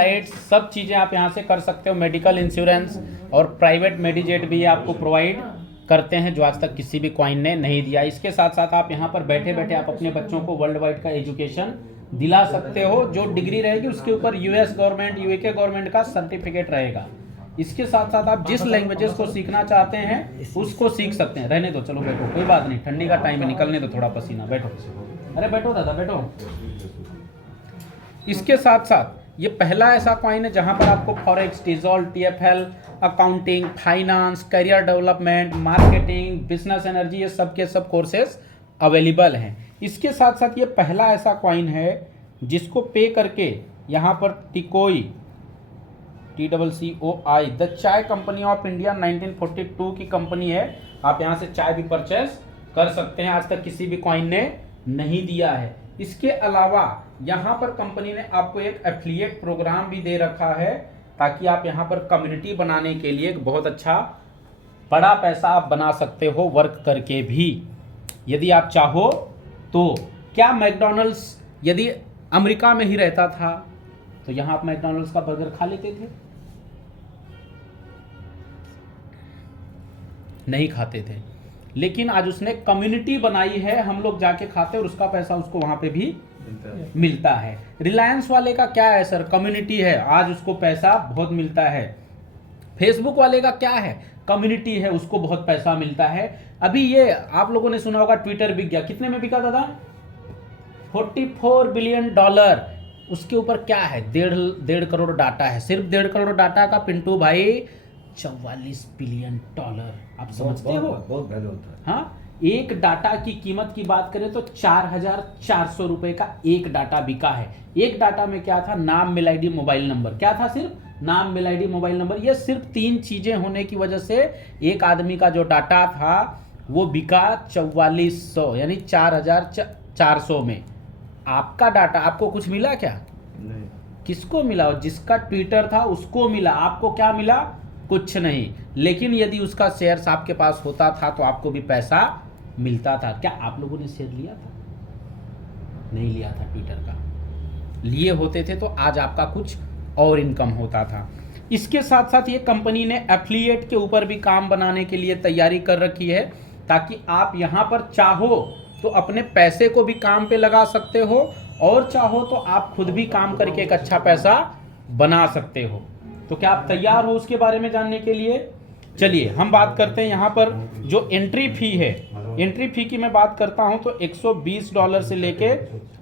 सब चीज़ें आप यहाँ से कर सकते हो। मेडिकल इंश्योरेंस और प्राइवेट मेडिजेट भी आपको प्रोवाइड करते हैं, जो आज तक किसी भी कॉइन ने नहीं दिया। इसके साथ साथ आप यहाँ पर बैठे बैठे आप अपने बच्चों को वर्ल्ड वाइड का एजुकेशन दिला सकते हो। जो डिग्री रहेगी उसके ऊपर यूएस गवर्नमेंट, यूके गवर्नमेंट का सर्टिफिकेट रहेगा। इसके साथ साथ आप जिस लैंग्वेजेस को सीखना चाहते हैं उसको सीख सकते हैं। रहने दो, चलो बैठो, कोई बात नहीं, ठंडी का टाइम है, निकलने दो थोड़ा पसीना। बैठो, अरे बैठो दादा बैठो। इसके साथ साथ ये पहला ऐसा कॉइन है जहां पर आपको forex, TESOL, TEFL, accounting, finance, career development, marketing, business energy, ये सब के सब कोर्सेज अवेलेबल हैं। इसके साथ साथ ये पहला ऐसा कॉइन है जिसको पे करके यहाँ पर टिकोई, TCCOI, द चाय कंपनी ऑफ इंडिया 1942 की कंपनी है। आप यहाँ से चाय भी परचेस कर सकते हैं। आज तक किसी भी कॉइन ने नहीं दिया है। इसके अलावा यहाँ पर कंपनी ने आपको एक एफिलिएट प्रोग्राम भी दे रखा है, ताकि आप यहाँ पर कम्युनिटी बनाने के लिए एक बहुत अच्छा बड़ा पैसा आप बना सकते हो वर्क करके भी, यदि आप चाहो तो। क्या मैकडॉनल्ड्स यदि अमेरिका में ही रहता था तो यहाँ आप मैकडॉनल्ड्स का बर्गर खा लेते थे? नहीं खाते थे। लेकिन आज उसने कम्युनिटी बनाई है, हम लोग जाके खाते और उसका पैसा उसको वहां पे भी मिलता है। रिलायंस वाले का क्या है सर? कम्युनिटी है, आज उसको पैसा बहुत मिलता है। फेसबुक वाले का क्या है? कम्युनिटी है, उसको बहुत पैसा मिलता है। अभी ये आप लोगों ने सुना होगा ट्विटर बिक गया। कितने में बिका दादा? $44 बिलियन। उसके ऊपर क्या है? 1.5 करोड़ डाटा है। सिर्फ 1.5 करोड़ डाटा का पिंटू भाई $44 बिलियन। आप समझते हो? बहुत वैल्यू होता है। हाँ, एक डाटा की कीमत की बात करें तो 4,400 रुपए का एक डाटा बिका है। एक डाटा में क्या था? नाम, मेल आईडी, मोबाइल नंबर। क्या था? सिर्फ नाम, मेल आईडी, मोबाइल नंबर। ये सिर्फ 3 चीजें होने की वजह से एक आदमी का जो डाटा था वो बिका 4400, यानी 4,400 में। आपका डाटा, आपको कुछ मिला क्या? नहीं। किसको मिला? जिसका ट्विटर था उसको मिला। आपको क्या मिला? कुछ नहीं। लेकिन यदि उसका शेयर्स आपके पास होता था तो आपको भी पैसा मिलता था। क्या आप लोगों ने शेयर लिया था? नहीं लिया था ट्विटर का। लिए होते थे तो आज आपका कुछ और इनकम होता था। इसके साथ साथ ये कंपनी ने एफिलिएट के ऊपर भी काम बनाने के लिए तैयारी कर रखी है, ताकि आप यहाँ पर चाहो तो अपने पैसे को भी काम पे लगा सकते हो, और चाहो तो आप खुद भी काम करके एक अच्छा पैसा बना सकते हो। तो क्या आप तैयार हो उसके बारे में जानने के लिए? चलिए हम बात करते हैं यहाँ पर जो एंट्री फी है। एंट्री फी की मैं बात करता हूँ तो $120 से लेके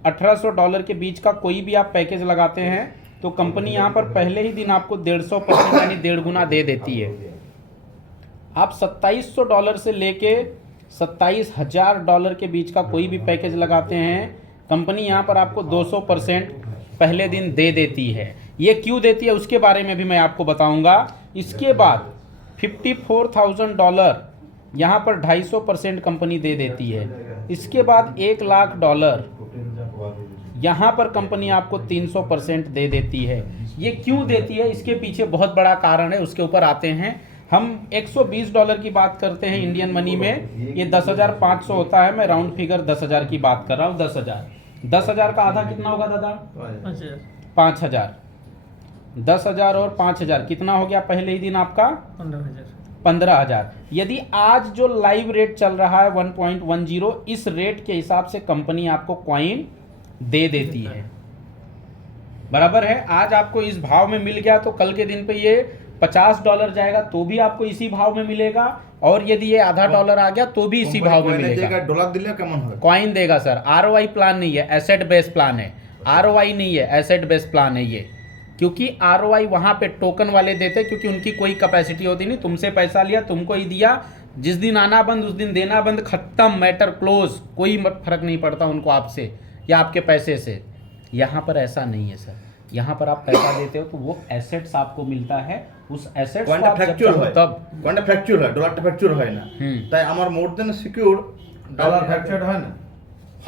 $1,800 के बीच का कोई भी आप पैकेज लगाते हैं तो कंपनी यहाँ पर पहले ही दिन आपको 150% यानी 1.5 गुना दे देती है। आप $2,700 से लेके $27,000 के बीच का कोई भी पैकेज लगाते हैं, कंपनी यहाँ पर आपको 200% पहले दिन दे देती है। ये क्यों देती है उसके बारे में भी मैं आपको बताऊंगा। इसके बाद $54,000 यहाँ पर 250% कंपनी दे देती है। इसके बाद $1,00,000 यहाँ पर कंपनी आपको 300% दे देती है। ये क्यों देती है? इसके पीछे बहुत बड़ा कारण है, उसके ऊपर आते हैं। हम $120 की बात करते हैं इंडियन मनी में, ये 10,500 होता है। मैं राउंड फिगर 10,000 की बात कर रहा हूँ। 10,000 का आधा कितना होगा दादा? 5,000। 10,000 और 5,000 कितना हो गया पहले ही दिन आपका? 15,000। यदि आज जो लाइव रेट चल रहा है 1.10, इस रेट के हिसाब से कंपनी आपको कॉइन दे देती है। बराबर है? आज आपको इस भाव में मिल गया तो कल के दिन पे ये $50 जाएगा तो भी आपको इसी भाव में मिलेगा, और यदि ये आधा डॉलर आ गया तो भी इसी भाव में मिलेगा। डॉलर दिले केमन होगा? कॉइन देगा सर। ROI प्लान नहीं है, एसेट बेस्ड प्लान है। ROI नहीं है, एसेट बेस्ड प्लान है ये। क्योंकि ROI वहां पे टोकन वाले देते, क्योंकि उनकी कोई कैपेसिटी होती नहीं। तुमसे पैसा लिया, तुमको ही दिया, जिस दिन आना बंद उस दिन देना बंद, खत्म, मैटर क्लोज। कोई फर्क नहीं पड़ता उनको आपसे या आपके पैसे से। यहाँ पर ऐसा नहीं है सर। यहाँ पर आप पैसा देते हो तो वो एसेट्स आपको मिलता है। उस एसेट्स कोनটা ফ্র্যাকচার হয় তব কোনটা ফ্র্যাকচার হয়, ডলারটা ফ্র্যাকচার হয় না। তাই আমার মোর দেন সিকিউর ডলার ফ্র্যাকচার হয় না।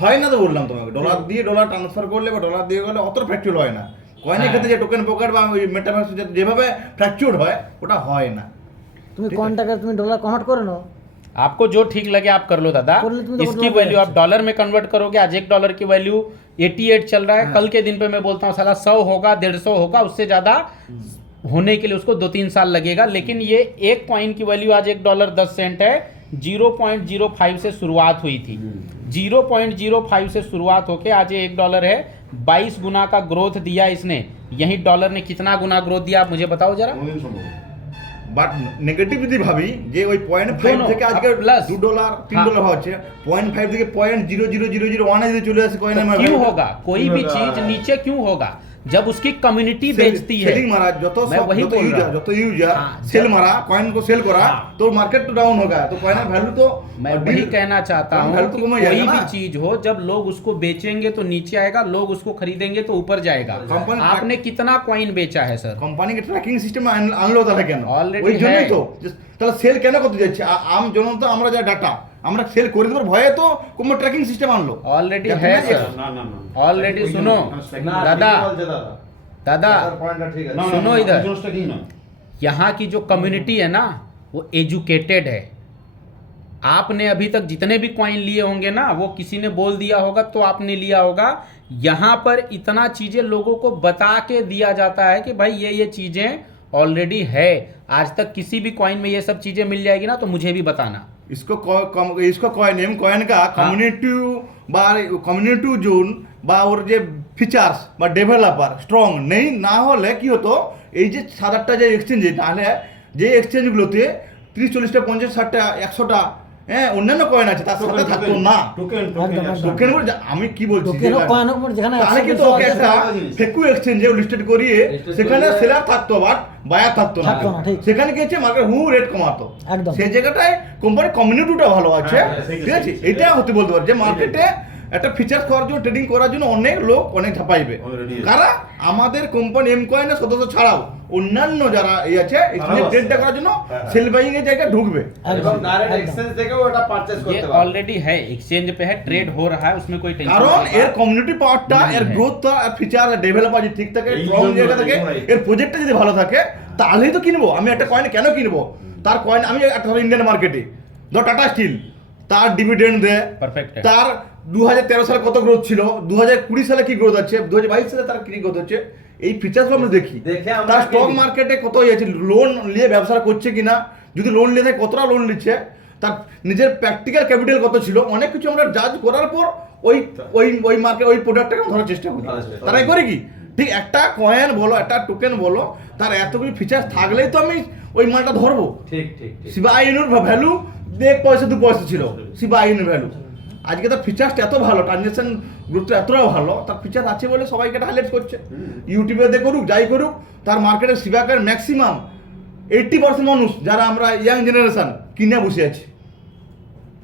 হয় না তো বললাম তোমাকে, ডলার দিয়ে ডলার ট্রান্সফার করলে বা ডলার দিয়ে গেলে অত ফ্র্যাকচার হয় না। কয়েনের ক্ষেত্রে যে টোকেন পোকার বা ওই মেটাভার্স যেভাবে ফ্র্যাকচার হয় ওটা হয় না। তুমি কোন টাকা তুমি ডলার কনভার্ট করে নাও। आपको जो ठीक लगे आप कर लो दादा। कर लो, तुम तो इसकी कर लो, वैल्यू आप अच्छा। डॉलर में कन्वर्ट करोगे, आज $1 की वैल्यू 88 चल रहा है, कल के दिन पे मैं बोलता हूँ साला 100 होगा, 150 होगा, उससे ज्यादा होने के लिए उसको 2-3 साल लगेगा। लेकिन ये एक कॉइन की वैल्यू आज $1.10 है, 0.05 से शुरुआत हुई थी, 0.05 से शुरुआत होके आज ये $1 है। 22 गुना का ग्रोथ दिया इसने। यही डॉलर ने कितना गुना ग्रोथ दिया आप मुझे बताओ जरा। বাট নেগেটিভ যদি ভাবি যে ওই 0.5 दोनों, থেকে আজকে अब plus, $2 $3 হওয়া হচ্ছে, 0.5 থেকে 0.00001 যদি চলে আসে কয়েনের तो क्यों होगा कोई भी चीज नीचे क्यों होगा जब उसकी कम्युनिटी बेचती है। সেলিং মারা যত मैं वही যত बोल रहा ইউজার हूं। যত ইউজার हाँ, সেল जब- মারা কয়েন को সেল করা हाँ। तो मार्केट तो डाउन होगा, तो कॉइन वैल्यू तो मैं वही कहना चाहता हूँ वैल्यू कि तो कम हो कोई जाएगा भी ना। चीज हो जब लोग उसको बेचेंगे तो नीचे आएगा, लोग उसको खरीदेंगे तो ऊपर जाएगा। कंपनी- आपने कितना कॉइन बेचा है सर? কোম্পানিকে ট্র্যাকিং সিস্টেম আনলো তাহলে কেন? Already ওই জন্যই है। তো তাহলে সেল কেন করতে যাচ্ছে? আম জনতা আমরা যা ডাটা আমরা সেল করে দেবার ভয়ে তো কোন ট্র্যাকিং সিস্টেম আনলো। ऑलरेडी যাতে है না- सर, ऑलरेडी सुनो दादा, दादा सुनो इधर, यहाँ की जो कम्युनिटी है ना वो एजुकेटेड है। आपने अभी तक जितने भी कॉइन लिए होंगे ना वो किसी ने बोल दिया होगा तो आपने लिया होगा। यहाँ पर इतना चीजें लोगों को बता के दिया जाता है कि भाई ये चीजें ऑलरेडी है। आज तक किसी भी कॉइन में ये सब चीजें मिल जाएगी ना तो मुझे भी बताना। इसको কয়েন কয়েন কা কমিউনিটি বা কমিউনিটি জোন বা ওর যে ফিচার্স বা ডেভেলপার স্ট্রং নেই না হলে কি হতো, এই যে 7-8টা যে এক্সচেঞ্জ, তাহলে যে এক্সচেঞ্জগুলোতে 30-40টা 50-60টা 100টা অন্যান্য কয়েন আছে তার সাথে থাকতো না টোকেন বলে আমি কি বলছি টোকেনও কয়েনও যেখানে তাহলে কিন্তু ওকে একটা ফেকু এক্সচেঞ্জে লিস্টেড করিয়ে সেখানে সেলার থাকতো বাট বায়ার থাকতো না, থাকতো না, ঠিক। সেখানে কি হচ্ছে মার্কেট রেট কমাতো। একদম। সেই জায়গাটায় কোম্পানির কমিউনিটিটা ভালো আছে, ঠিক আছে, এটা হতে বলতে পারে যে মার্কেটে একটা ফিচার করার জন্য ট্রেডিং করার জন্য অনেক লোক অনেক ঝাপাইবে। কারা? আমাদের কোম্পানি এম কয়েনের সদস্য ছাড়াও অন্যান্য যারা এই আছে এখানে ট্রেডটা করার জন্য সেল বাইং এর জায়গায় ঢুকবে। একদম, डायरेक्ट একদম। एक्सचेंज থেকেও এটা পারচেজ ये করতে পারবে। ऑलरेडी है, एक्सचेंज पे है, ट्रेड हो रहा है, उसमें कोई टेंशन কারণ नहीं है। এর কমিউনিটি পাওয়ারটা, नहीं এর है। গ্রোথটা, এর ফিচার, ডেভেলপার যদি ঠিক থাকে, এই স্ট্রং জন্য জায়গা থাকে, right. এর প্রজেক্টটা যদি ভালো থাকে তাহলেই তো কিনবো। আমি একটা কয়েন কেন কিনবো? তার কয়েন আমি একটা ধরো ইন্ডিয়ান মার্কেটে ধর টাটা স্টিল, তার ডিভিডেন্ড দেয়, परफेक्ट है। তার 2013 সালে কত গ্রোথ ছিল, 2020 সালে কি গ্রোথ আছে, 2022 সালে তার কি গ্রোথ হচ্ছে, এই ফিচারগুলো আমরা দেখি। দেখে আমরা তার স্টক কিনি। মার্কেটে কত আছে, লোন নিয়ে ব্যবসা করছে কিনা, যদি লোন নিয়ে থাকে কতটা লোন নিচ্ছে, তার নিজের প্র্যাকটিক্যাল ক্যাপিটাল কত ছিল, অনেক কিছু আমরা জাজ করার পর ওই ওই ওই মার্কেট ওই প্রোডাক্টটাকে ধরার চেষ্টা করি। ধরার চেষ্টা করি। তারাই করে কি ঠিক একটা কয়েন বলো, একটা টোকেন বলো, তার এতগুলি ফিচার্স থাকলেই তো আমি ওই মালটা ধরবো। ঠিক ঠিক ঠিক। শিবা আইনুর ভ্যালু 1 পয়সা 2 পয়সা ছিল শিবা আইনুর ভ্যালু। আজকে তার ফিচার্সটা এত ভালো, ট্রানজ্যাকশন গ্রোথটা এতটাও ভালো, তার ফিচার আছে বলে সবাইকে এটা হাইলাইট করছে। ইউটিউবে দিয়ে করুক যাই করুক, তার মার্কেটে শিবাকের ম্যাক্সিমাম 80% মানুষ যারা আমরা ইয়াং জেনারেশন কিনে বসে আছি।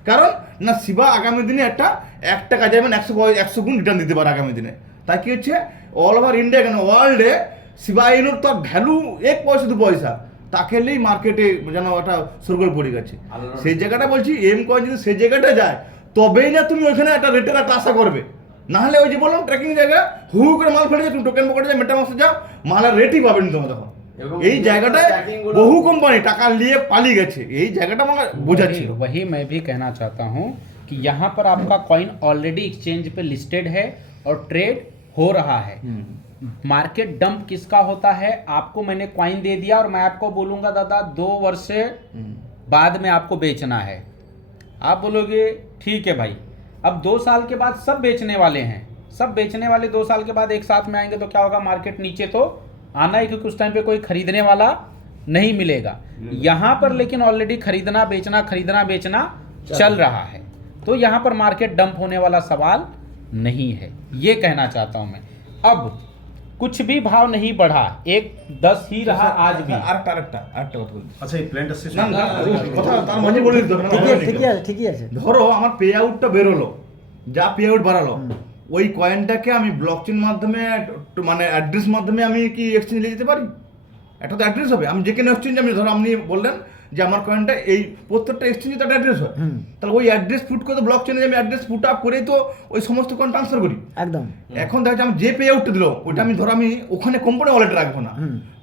কারণ না শিবা আগামী দিনে একটা কাজে যাবেন 100 গুণ রিটার্ন দিতে পারে আগামী দিনে। তাই কি হচ্ছে অল ওভার ইন্ডিয়া কেন ওয়ার্ল্ডে শিবা আইনুর তার ভ্যালু 1 পয়সা 2 পয়সা, তাকে নিয়েই মার্কেটে যেন একটা সরগোল পড়ে গেছে। সেই জায়গাটা বলছি এম কয়েন যদি সেই জায়গাটা যায় তবেই না তুমি ওইখানে একটা রেটের একটা আশা করবে। না হলে ওই যে বললাম ট্র্যাকিং জায়গা হু করে মাল ফেলে যায়, তুমি টোকেন পকেটে যাও, মেটামাক্সে যাও, মালের রেটই পাবেন তুমি তখন। এবং এই জায়গাটায় tracking গুলো- বহু কোম্পানি টাকা নিয়ে পালিয়ে গেছে, এই জায়গাটা আমার বোঝাচ্ছিল। वही मैं भी कहना चाहता हूँ कि यहाँ पर आपका कॉइन ऑलरेडी एक्सचेंज पे लिस्टेड है और ट्रेड हो रहा है। मार्केट डंप किसका होता है? आपको मैंने कॉइन दे दिया और मैं आपको बोलूंगा दादा 2 वर्ष से बाद में आपको बेचना है। आप बोलोगे ठीक है भाई, अब 2 साल के बाद सब बेचने वाले हैं, सब बेचने वाले 2 साल के बाद एक साथ में आएंगे तो क्या होगा? मार्केट नीचे तो आना ही, क्योंकि उस टाइम पे कोई खरीदने वाला नहीं मिलेगा। यहाँ पर लेकिन ऑलरेडी खरीदना बेचना चल रहा है, तो यहाँ पर मार्केट डंप होने वाला सवाल नहीं है, ये कहना चाहता हूँ मैं। अब कुछ भी भाव नहीं बढ़ा, 1.10 ही रहा आज भी। আরেকটা কথা বলি। আচ্ছা এই প্ল্যানটা শেষ না না কথা তার মাঝে বলে দিতে হবে না, ঠিকই আছে, না, ঠিকই আছে, ঠিকই আছে। ধরো আমার পে আউটটা বেরোলো, যা পে আউট বাড়ালো, ওই কয়েনটাকে আমি ব্লকচেন মাধ্যমে মানে অ্যাড্রেস মাধ্যমে আমি কি এক্সচেঞ্জ নিয়ে যেতে পারি? একটা তো অ্যাড্রেস হবে, আমি যে কোনো এক্সচেঞ্জ আমি ধরো আপনি বললেন যে আমার কয়েনটা এই প্রত্যেকটা এক্সচেঞ্জে তো অ্যাড্রেস হয়, তাহলে ওই অ্যাড্রেস পুট করে তো ব্লক চেনে আমি অ্যাড্রেস পুট আপ করেই তো ওই সমস্ত কয়েন ট্রান্সফার করি। একদম। এখন দেখা যাচ্ছে আমি যে পে আউটটা দিল ওইটা আমি ধরো আমি ওখানে কোম্পানি ওয়ালেটে রাখবো না,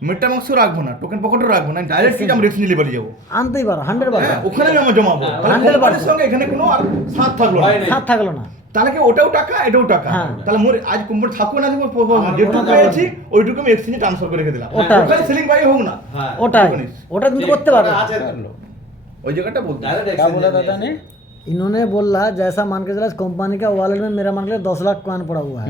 মেটামাক্সও রাখবো না, টোকেন পকেটও রাখবো না, ডাইরেক্ট আমি এক্সচেঞ্জে বাড়ি যাবো, আনতেই পারো 100%। হ্যাঁ ওখানে আমি আমার জমাবো, তাহলে 100% কোম্পানির সঙ্গে এখানে কোনো আর সাথ থাকলো না, সাথ থাকলো না। তাহলে কি ওটাও টাকা এটাও টাকা, হ্যাঁ। তাহলে মোর আজ কোম্পানি থাকবে না যেটুকু পেয়েছি ওইটুকু আমি এক্সচেঞ্জে ট্রান্সফার করে রেখে দিলাম, ওটাই। ওখানে সেলিং বাই হোক না, ওটাই ওটা তুমি করতে পারবে। ওই জায়গাটা বলতে क्या बोला दादा ने? इन्होंने बोला जैसा मान के चला इस कंपनी का वॉलेट में मेरा मान के 10 लाख कॉइन पड़ा हुआ है,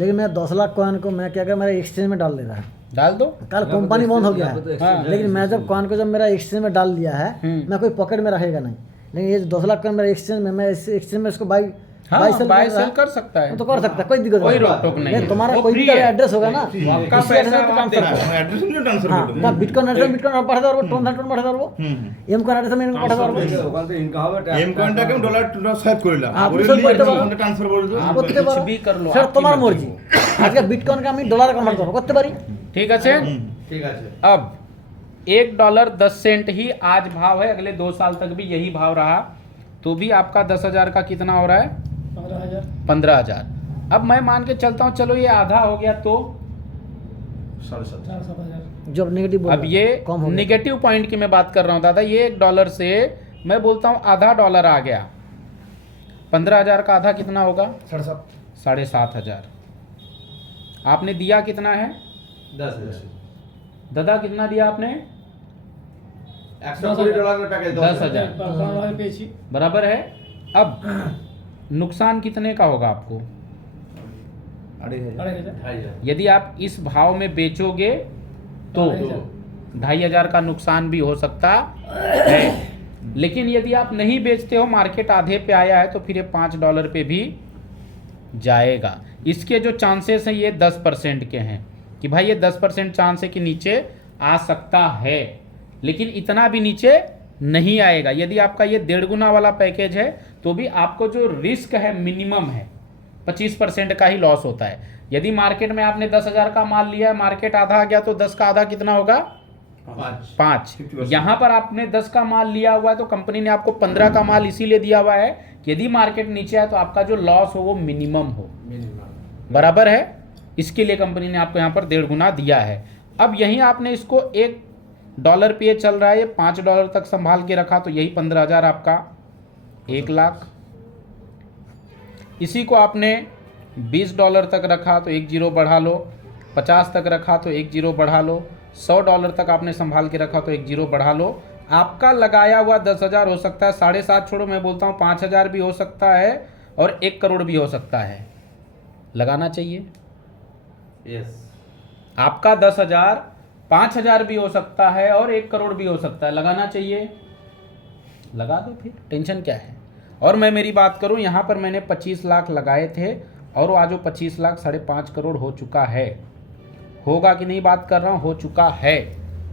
लेकिन मैं 10 लाख कॉइन को मैं क्या मेरा एक्सचेंज में डाल देता है, डाल दो। कल कंपनी बंद हो गया है, हाँ। लेकिन मैं जब कॉइन को जब मेरा एक्सचेंज में डाल दिया है, मैं कोई पॉकेट में रखेगा नहीं, लेकिन ये 10 लाख कॉइन मेरा एक्सचेंज में, मैं इस एक्सचेंज में इसको बाई हाँ, बाय सेल कर सकता है, तो कर सकता है, कोई दिक्कत कोई रोक टोक नहीं है। तुम्हारा वो कोई free भी है। एड्रेस होगा ना, आपका इसी पैसा address पे आप ट्रांसफर देना। करो। অ্যাড্রেস নিয়ে ট্রান্সফার हाँ, করে না বিটকয়েন এড্রেস বিটকয়েন পাঠাতে পারবো, ট্রানজাকশন পাঠাতে পারবো, এম কয়েন এড্রেস আমি এম পাঠাতে পারবো, এম কয়েনটাকে আমি ডলার সোয়াইপ করে দিলাম, हाँ, করে आप सोच নিয়ে करते ওখানে ট্রান্সফার করে দিলাম, आप করতে कुछ পারো। भी कर लो, সেটা आपकी তোমার मर्जी। মর্জি। আজকে বিটকয়েনকে আমি ডলারে কনভার্ট করবো, করতে পারি। ठीक है। अब $1.10 ही आज भाव है, अगले 2 साल तक भी यही भाव रहा तो भी आपका 10,000 का कितना हो रहा है? 15,000। अब मैं मान के चलता हूँ चलो ये आधा हो गया तो जब नेगेटिव अब ये कम हो गया। निगेटिव पॉइंट की मैं बात कर रहा हूँ दादा, ये $1 से मैं बोलता हूँ आधा डॉलर आ गया, 15,000 का आधा कितना होगा? 7,500। आपने दिया कितना है 10,000 दादा? कितना दिया आपने? $10,000 बराबर है। अब नुकसान कितने का होगा आपको? 2,500 यदि आप इस भाव में बेचोगे तो 2,500 का नुकसान भी हो सकता है, लेकिन यदि आप नहीं बेचते हो, मार्केट आधे पे आया है, तो फिर ये $5 पे भी जाएगा। इसके जो चांसेस हैं ये 10% के हैं कि भाई ये 10% चांस है कि नीचे आ सकता है, लेकिन इतना भी नीचे नहीं आएगा। यदि आपका ये 1.5 गुना वाला पैकेज है तो भी आपको जो रिस्क है मिनिमम है 25% का ही लॉस होता है। यदि मार्केट में आपने 10,000 का माल लिया है, मार्केट आधा आ गया तो 10 का आधा कितना होगा? 5। यहाँ पर आपने 10 का माल लिया हुआ है तो कंपनी ने आपको 15 का माल इसीलिए दिया हुआ है कि यदि मार्केट नीचे आए तो आपका जो लॉस हो वो मिनिमम हो, बराबर है। इसके लिए कंपनी ने आपको यहाँ पर 1.5 गुना दिया है। अब यहीं आपने इसको $1 पे चल रहा है, ये $5 तक संभाल के रखा तो यही 15,000 आपका 1 लाख। इसी को आपने $20 तक रखा तो 1 जीरो बढ़ा लो, 50 तक रखा तो 1 जीरो बढ़ा लो, $100 तक आपने संभाल के रखा तो 1 जीरो बढ़ा लो। आपका लगाया हुआ 10,000 हो सकता है, 7.5 छोड़ो, मैं बोलता हूँ 5,000 भी हो सकता है और 1 करोड़ भी हो सकता है। लगाना चाहिए। आपका 10,000 5,000 भी हो सकता है और 1 करोड़ भी हो सकता है, लगाना चाहिए। लगा दो, फिर टेंशन क्या है। और मैं मेरी बात करूं, यहाँ पर मैंने 25 लाख लगाए थे और वो आज वो 25 लाख 5.5 करोड़ हो चुका है। होगा कि नहीं बात कर रहा हूँ, हो चुका है।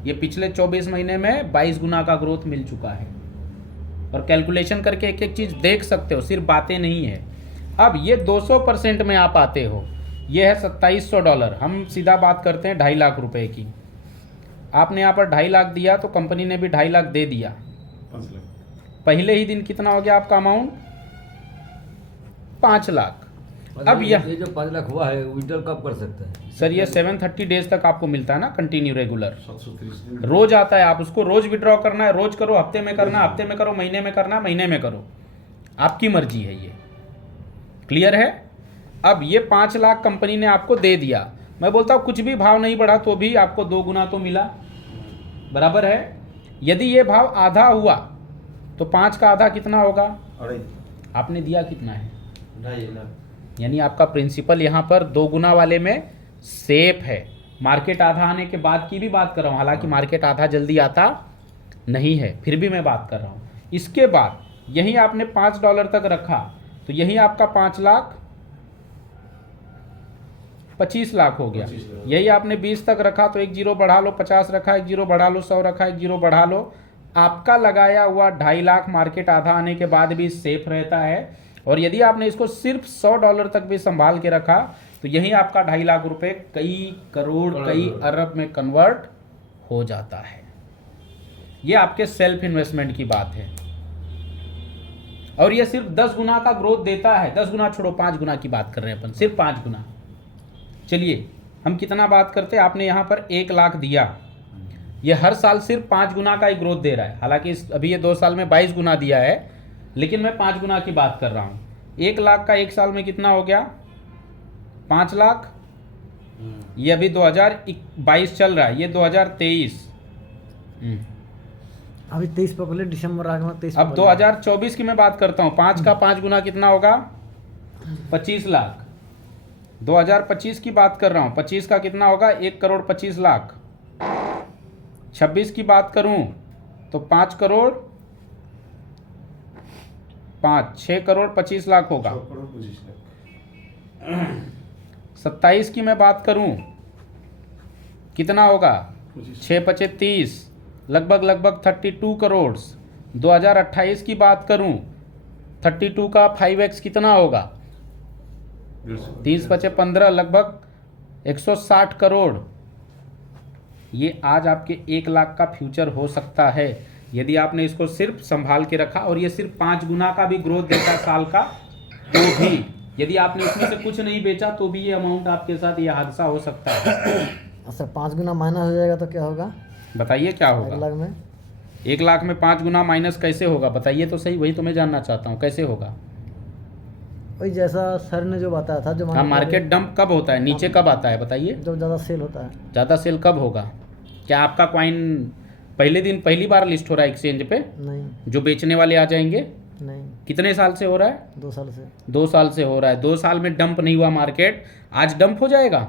ये पिछले 24 महीने में 22 गुना का ग्रोथ मिल चुका है और कैलकुलेशन करके एक एक चीज़ देख सकते हो, सिर्फ बातें नहीं है। अब ये 200% में आप आते हो, ये है $2,700। हम सीधा बात करते हैं 2.5 लाख रुपए की। आपने यहाँ पर 2.5 लाख दिया तो कंपनी ने भी 2.5 लाख दे दिया। पहले ही दिन कितना हो गया आपका अमाउंट? 5 लाख। अब ये जो 5 लाख हुआ है विड्रॉल कब कर सकता है? सर ये 730 डेज तक आपको मिलता है ना, कंटिन्यू रेगुलर, रोज आता है। आप उसको रोज विड्रॉ करना है, रोज करो, हफ्ते में करना, हफ्ते में करो, महीने में करना, महीने में करो, आपकी मर्जी है। ये क्लियर है। अब ये 5 लाख कंपनी ने आपको दे दिया। मैं बोलता हूँ कुछ भी भाव नहीं बढ़ा तो भी आपको 2 गुना तो मिला, बराबर है। यदि ये भाव आधा हुआ तो 5 का आधा कितना होगा? आपने दिया कितना है? 2.5 लाख। यानी आपका प्रिंसिपल यहाँ पर 2 गुना वाले में सेफ है। मार्केट आधा आने के बाद की भी बात कर रहा हूँ, हालांकि मार्केट आधा जल्दी आता नहीं है, फिर भी मैं बात कर रहा हूँ। इसके बाद यही आपने $5 तक रखा तो यही आपका 5 लाख 25 लाख हो गया। यही आपने 20 तक रखा तो 1 जीरो बढ़ा लो, 50 रखा 1 जीरो बढ़ा लो, 100 रखा 1 जीरो बढ़ा लो। आपका लगाया हुआ 2.5 लाख मार्केट आधा आने के बाद भी सेफ रहता है। और यदि आपने इसको सिर्फ $100 तक भी संभाल के रखा तो यही आपका 2.5 लाख रुपए कई करोड़ कई अरब में कन्वर्ट हो जाता है। ये आपके सेल्फ इन्वेस्टमेंट की बात है। और ये सिर्फ 10 गुना का ग्रोथ देता है। 10 गुना छोड़ो, 5 गुना की बात कर रहे हैं अपन, सिर्फ 5 गुना। चलिए हम कितना बात करते हैं, आपने यहाँ पर 1 लाख दिया, ये हर साल सिर्फ 5 गुना का ही ग्रोथ दे रहा है। हालांकि अभी ये 2 साल में 22 गुना दिया है, लेकिन मैं 5 गुना की बात कर रहा हूँ। 1 लाख का 1 साल में कितना हो गया, 5 लाख। ये अभी 2022 चल रहा है, ये 2023। अभी 23 पकड़े, दिसंबर आ गया 23। अब 2024 की मैं बात करता हूँ। 5 का 5 गुना कितना होगा, 25 लाख। 2025 की बात कर रहा हूँ, 25 का कितना होगा, 1 करोड़ 25 लाख। 26 की बात करूँ तो 5 करोड़ 6 करोड़ 25 लाख होगा। 27 की मैं बात करूं कितना होगा, 6 पचे 30, लगभग 32 करोड़। 2028 की बात करूं 32 का 5x कितना होगा, 30 पचे 15, लगभग 160 करोड़। ये आज आपके 1 लाख का फ्यूचर हो सकता है यदि आपने इसको सिर्फ संभाल के रखा। और ये सिर्फ 5 गुना का भी ग्रोथ देता है साल का, तो भी यदि आपने इसमें से कुछ नहीं बेचा तो भी ये अमाउंट आपके साथ ये हादसा हो सकता है। अच्छा 5 गुना माइनस हो जाएगा तो क्या होगा, बताइए क्या 1 होगा। लाख में? 1 लाख में 5 गुना माइनस कैसे होगा, बताइए तो सही, वही तो मैं जानना चाहता हूँ, कैसे होगा। वही जैसा सर ने जो बताया था, जो हाँ, मार्केट डंप कब होता है, नीचे कब आता है, बताइए। जब ज़्यादा सेल होता है। ज़्यादा सेल कब होगा। क्या आपका कॉइन पहले दिन पहली बार लिस्ट हो रहा है एक्सचेंज पे, नहीं जो बेचने वाले आ जाएंगे। नहीं, कितने साल से हो रहा है, 2 साल से। 2 साल से हो रहा है। 2 साल में डंप नहीं हुआ मार्केट, आज डंप हो जाएगा।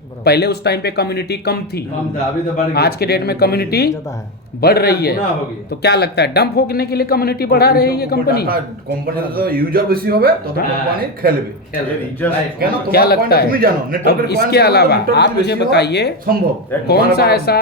बराबर। पहले उस टाइम पे कम्युनिटी कम थी, कम था, अभी तो बढ़ गया। आज के डेट में कम्युनिटी ज़्यादा है। बढ़ रही गुना हो है। गया। तो क्या लगता है डंप होने के लिए कम्युनिटी बढ़ा रही है ये कंपनी। কোম্পানি তো ইউজার বেশি হবে তত হ্যাঁ। কোম্পানি খেলবে খেলবে। কেন क्या তোমার लगता পয়েন্ট তুমি है। জানো अब নেটওয়ার্কের इसके अलावा आप मुझे बताइए সম্ভব कौन सा ऐसा